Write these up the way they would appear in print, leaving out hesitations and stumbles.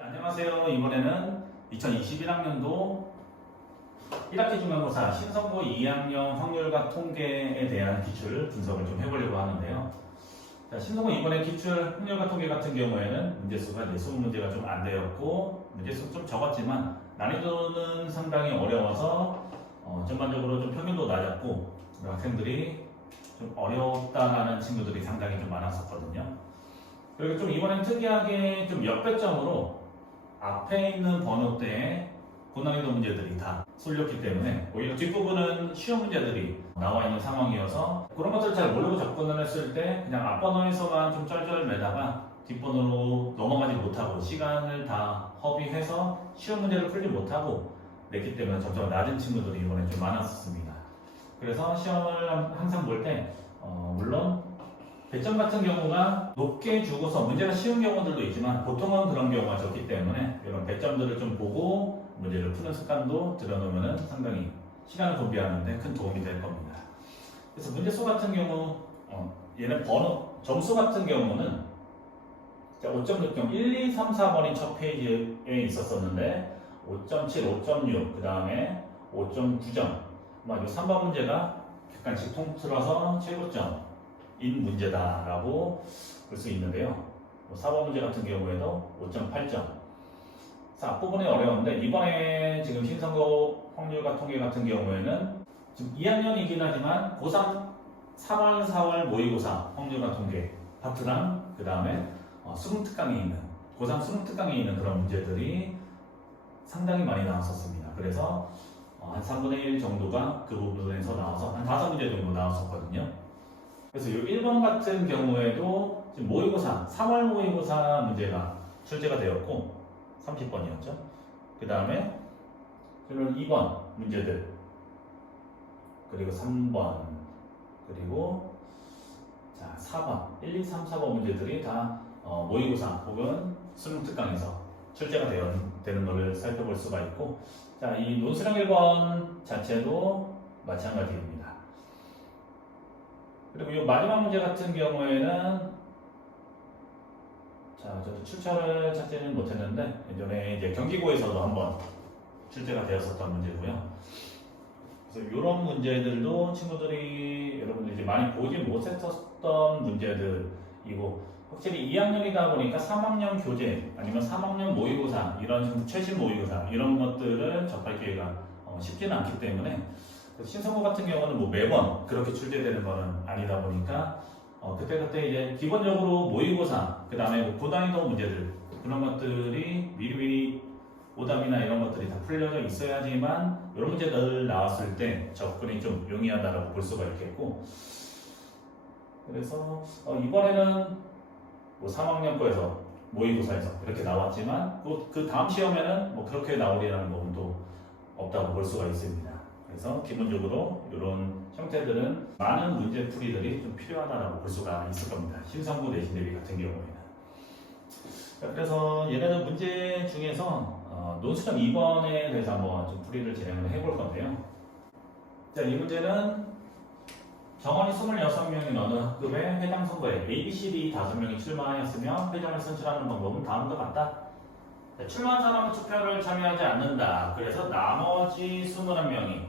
자, 안녕하세요. 이번에는 2021학년도 1학기 중간고사 신성고 2학년 확률과 통계에 대한 기출 분석을 좀 해보려고 하는데요. 자, 신성고 이번에 기출 확률과 통계 같은 경우에는 문제수가 20문제가 좀 안 되었고 문제수 좀 적었지만 난이도는 상당히 어려워서 전반적으로 좀 평균도 낮았고 학생들이 좀 어렵다라는 친구들이 상당히 좀 많았었거든요. 그리고 좀 이번엔 특이하게 좀 역배점으로 앞에 있는 번호대에 고난이도 문제들이 다 쏠렸기 때문에 오히려 뒷부분은 쉬운 문제들이 나와 있는 상황이어서 그런 것들 잘 모르고 접근을 했을 때 그냥 앞번호에서만 좀 쩔쩔 매다가 뒷번호로 넘어가지 못하고 시간을 다 허비해서 쉬운 문제를 풀지 못하고 냈기 때문에 점점 낮은 친구들이 이번에 좀 많았습니다. 그래서 시험을 항상 볼 때 물론 배점 같은 경우가 높게 주고서 문제가 쉬운 경우들도 있지만 보통은 그런 경우가 적기 때문에 이런 배점들을 좀 보고 문제를 푸는 습관도 들여놓으면 상당히 시간을 분배하는데 큰 도움이 될 겁니다. 그래서 문제수 같은 경우 얘는 번호 점수 같은 경우는 5.6점 1, 2, 3, 4번이 첫 페이지에 있었었는데 5.7, 5.6 그 다음에 5.9점 이 3번 문제가 객관식 통틀어서 최고점 인 문제다라고 볼 수 있는데요. 4번 문제 같은 경우에도 5.8점. 앞부분이 어려운데 이번에 지금 신성고 확률과 통계 같은 경우에는 지금 2학년이긴 하지만 고3 3월, 4월 모의고사 확률과 통계 파트랑 그 다음에 수능특강에 있는 고3 수능특강에 있는 그런 문제들이 상당히 많이 나왔었습니다. 그래서 한 3분의 1 정도가 그 부분에서 나와서 한 5문제 정도 나왔었거든요. 그래서 이 1번 같은 경우에도 지금 모의고사, 3월 모의고사 문제가 출제가 되었고 30번이었죠. 그 다음에 2번 문제들 그리고 3번 그리고 4번 1, 2, 3, 4번 문제들이 다 모의고사 혹은 수능특강에서 출제가 되는 것을 살펴볼 수가 있고 이 논술형 1번 자체도 마찬가지입니다. 그리고 이 마지막 문제 같은 경우에는 저도 출처를 찾지는 못했는데 예전에 이제 경기고에서도 한번 출제가 되었었던 문제고요. 그래서 이런 문제들도 친구들이 여러분들이 이제 많이 보지 못했었던 문제들이고 확실히 2학년이다 보니까 3학년 교재 아니면 3학년 모의고사 이런 최신 모의고사 이런 것들을 접할 기회가 쉽지는 않기 때문에 신성고 같은 경우는 매번 그렇게 출제되는 거는 아니다 보니까 그때 이제 기본적으로 모의고사 그 다음에 고난이도 문제들 그런 것들이 미리미리 오답이나 이런 것들이 다 풀려져 있어야지만 이런 문제들 나왔을 때 접근이 좀 용이하다라고 볼 수가 있겠고 그래서 이번에는 3학년 거에서 모의고사에서 이렇게 나왔지만 그 다음 시험에는 그렇게 나오리라는 부분도 없다고 볼 수가 있습니다. 그래서 기본적으로 이런 형태들은 많은 문제풀이들이 좀 필요하다고 볼 수가 있을 겁니다. 신성고 내신 대비 같은 경우에는. 그래서 얘네들 문제 중에서 논술형 2번에 대해서 한번 좀 풀이를 진행을 해볼 건데요. 이 문제는 정원이 26명인 어느 학급에 회장 선거에 ABCD 5명이 출마하였으며 회장을 선출하는 방법은 다음과 같다. 출마한 사람은 투표를 참여하지 않는다. 그래서 나머지 21명이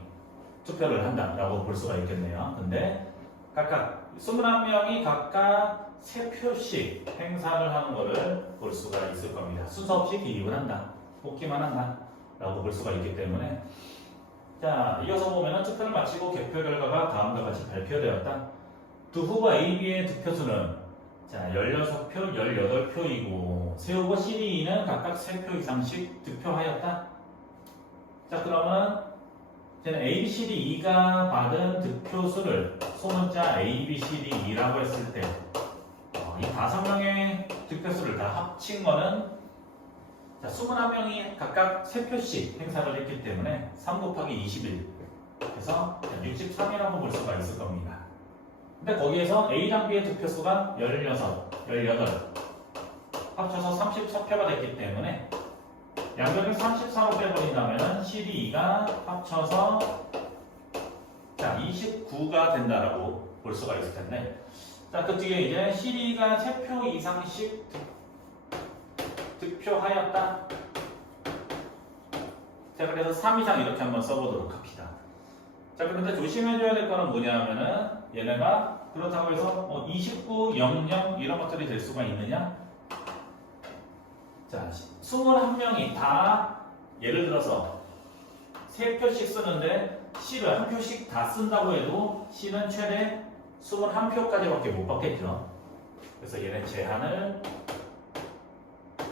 투표를 한다라고 볼 수가 있겠네요. 근데 각각 21명이 각각 3표씩 행사를 하는 것을 볼 수가 있을 겁니다. 순서 없이 기입을 한다. 뽑기만 한다. 라고 볼 수가 있기 때문에 이어서 보면 투표를 마치고 개표 결과가 다음과 같이 발표되었다. 두 후보 A, B의 득표수는 16표, 18표이고 세 후보 C, D는 각각 3표 이상씩 득표하였다. 그러면 A, B, C, D, E가 받은 득표수를 소문자 A, B, C, D, E라고 했을 때 이 5명의 득표수를 다 합친 거는 21명이 각각 3표씩 행사를 했기 때문에 3 곱하기 21 해서 63이라고 볼 수가 있을 겁니다. 근데 거기에서 A랑 B의 득표수가 16, 18 합쳐서 34표가 됐기 때문에 양변을 34로 빼버린다면 CDE가 합쳐서 29가 된다라고 볼 수가 있을 텐데 그 뒤에 이제 CDE가 3표 이상씩 투표하였다. 자, 그래서 3 이상 이렇게 한번 써보도록 합시다. 자, 그런데 조심해줘야 될 거는 뭐냐면은 얘네가 그렇다고 해서 29, 00 이런 것들이 될 수가 있느냐? 자, 21명이 다 예를 들어서 3표씩 쓰는데 C를 한 표씩 다 쓴다고 해도 C는 최대 21표까지밖에 못 받겠죠. 그래서 얘는 제한을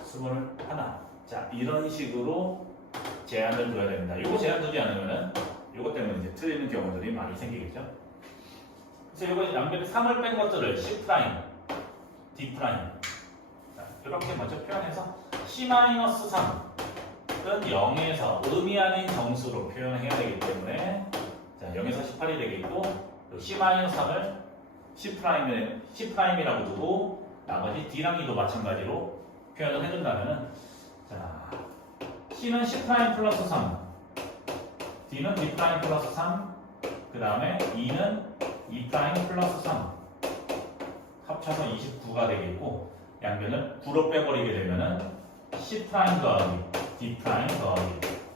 21. 자, 이런 식으로 제한을 둬야 됩니다. 이거 제한 두지 않으면은 이것 때문에 이제 틀리는 경우들이 많이 생기겠죠. 그래서 이거 양변에 3을 뺀 것들을 C', D'. 자, 이렇게 먼저 표현해서 C-3은 0에서 의미 아닌 정수로 표현해야 되기 때문에 자, 0에서 18이 되겠고 C-3을 C'이라고 두고 나머지 D랑 E도 마찬가지로 표현을 해준다면은 자, C는 C' 플러스 3, D는 D' 플러스 3, 그 다음에 E는 E' 플러스 3 합쳐서 29가 되겠고 양변을 9로 빼버리게 되면은 C' 더하기 D' 더하기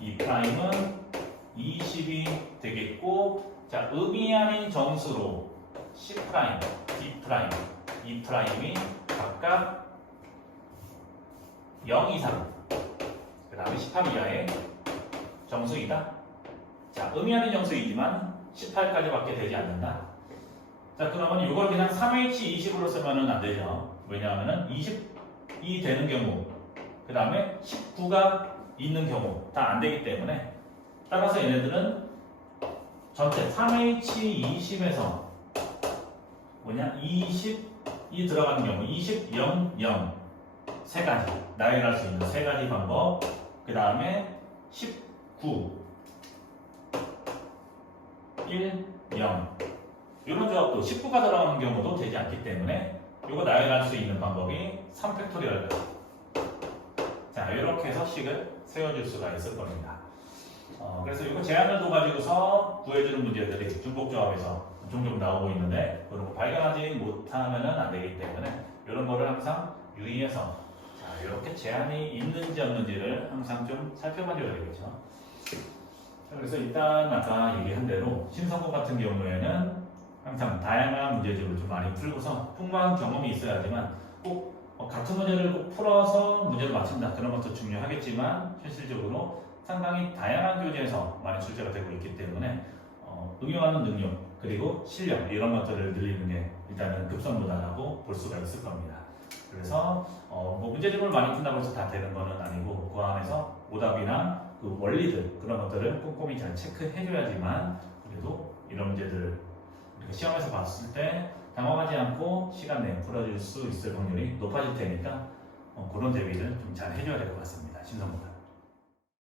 E'은 20이 되겠고 자, 의미 아닌 정수로 C', D', E'이 각각 0 이상 그 다음에 18 이하의 정수이다. 자, 의미 아닌 정수이지만 18까지밖에 되지 않는다. 자, 그러면 이걸 그냥 3H20으로 쓰면은 안 되죠. 왜냐하면은 20이 되는 경우, 그 다음에 19가 있는 경우 다 안 되기 때문에 따라서 얘네들은 전체 3H20에서 뭐냐 20이 들어가는 경우 20, 0, 0 세 가지 나열할 수 있는 세 가지 방법. 그 다음에 19, 1, 0 이런 조합도 19가 들어가는 경우도 되지 않기 때문에 이거 나열할 수 있는 방법이 3팩토리얼. 자, 이렇게 해서 식을 세워줄 수가 있을 겁니다. 그래서 이거 제한을 둬가지고서 구해주는 문제들이 중복조합에서 종종 나오고 있는데 그런 거 발견하지 못하면 안 되기 때문에 이런 거를 항상 유의해서 자, 이렇게 제한이 있는지 없는지를 항상 좀 살펴봐줘야 되겠죠. 자, 그래서 일단 아까 얘기한 대로 신성공 같은 경우에는 항상 다양한 문제집을 좀 많이 풀고서 풍부한 경험이 있어야지만 꼭 같은 문제를 꼭 풀어서 문제를 맞춘다 그런 것도 중요하겠지만 현실적으로 상당히 다양한 교재에서 많이 출제가 되고 있기 때문에 응용하는 능력 그리고 실력 이런 것들을 늘리는 게 일단은 급선무다라고 볼 수가 있을 겁니다. 그래서 뭐 문제집을 많이 푼다고 해서 다 되는 거는 아니고 그 안에서 오답이나 그 원리들 그런 것들을 꼼꼼히 잘 체크해줘야지만 그래도 이런 문제들을 시험에서 봤을 때 당황하지 않고 시간 내에 풀어줄 수 있을 확률이 높아질 테니까 그런 대비를 좀 잘 해줘야 될 것 같습니다. 신성보다.